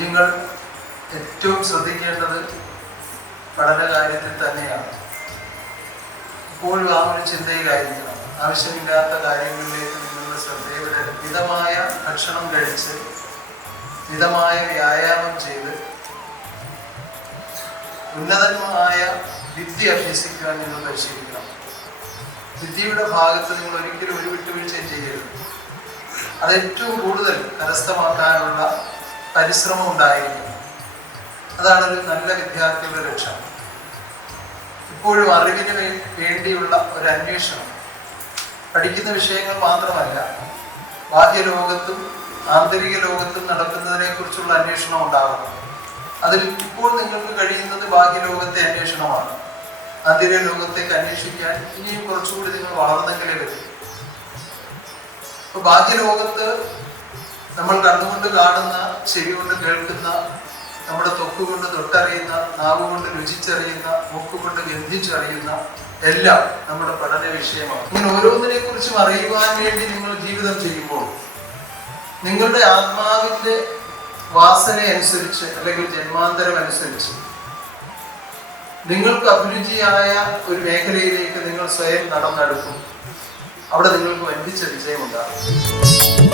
കുഞ്ഞുങ്ങൾ ഏറ്റവും ശ്രദ്ധിക്കേണ്ടത് പഠന കാര്യത്തിൽ തന്നെയാണ്. ഇപ്പോഴും ആ ഒരു ചിന്തയിലായിരിക്കണം. ആവശ്യമില്ലാത്ത കാര്യങ്ങളിലേക്ക് നിങ്ങളുടെ ശ്രദ്ധയെ വിടരുത്. മിതമായ ഭക്ഷണം കഴിച്ച് മിതമായ വ്യായാമം ചെയ്ത് ഉന്നതമായ വിദ്യ അഭ്യസിക്കുവാൻ നിങ്ങൾ പരിശീലിക്കണം. വിദ്യയുടെ ഭാഗത്ത് നിങ്ങൾ ഒരിക്കലും ഒരു വിട്ടുവീഴ്ചയും ചെയ്യരുത്. അത് ഏറ്റവും കൂടുതൽ കരസ്ഥമാക്കാനുള്ള പരിശ്രമം ഉണ്ടായിരിക്കും. അതാണ് ഒരു നല്ല വിദ്യാർത്ഥിയുടെ ലക്ഷ്യം. ഇപ്പോഴും അറിവിന് വേണ്ടിയുള്ള ഒരു അന്വേഷണം, പഠിക്കുന്ന വിഷയങ്ങൾ മാത്രമല്ല, ബാഹ്യലോകത്തും ആന്തരിക ലോകത്തും നടക്കുന്നതിനെ കുറിച്ചുള്ള അന്വേഷണം ഉണ്ടാകണം. അതിൽ ഇപ്പോൾ നിങ്ങൾക്ക് കഴിയുന്നത് ബാഹ്യലോകത്തെ അന്വേഷണമാണ്. ആന്തരിക ലോകത്തേക്ക് അന്വേഷിക്കാൻ ഇനിയും കുറച്ചുകൂടി നിങ്ങൾ വളർന്നെങ്കിലേ വരും. ഇപ്പൊ ബാഹ്യലോകത്ത് നമ്മൾ കണ്ണുകൊണ്ട് കാണുന്ന, ചെവി കൊണ്ട് കേൾക്കുന്ന, നമ്മുടെ തൊക്കുകൊണ്ട് തൊട്ടറിയുന്ന, നാവുകൊണ്ട് രുചിച്ചറിയുന്ന, മൂക്കുകൊണ്ട് ഗന്ധിച്ചറിയുന്ന എല്ലാം നമ്മുടെ പഠന വിഷയമാണ്. ഇങ്ങനെ ഓരോന്നിനെ കുറിച്ചും അറിയുവാൻ വേണ്ടി നിങ്ങൾ ജീവിതം ചെയ്യുമ്പോൾ നിങ്ങളുടെ ആത്മാവിന്റെ വാസന അനുസരിച്ച് അല്ലെങ്കിൽ ജന്മാന്തരം അനുസരിച്ച് നിങ്ങൾക്ക് അഭിരുചിയായ ഒരു മേഖലയിലേക്ക് നിങ്ങൾ സ്വയം നടന്നെടുക്കും. അവിടെ നിങ്ങൾക്ക് വൻപിച്ച വിജയമുണ്ടാകും.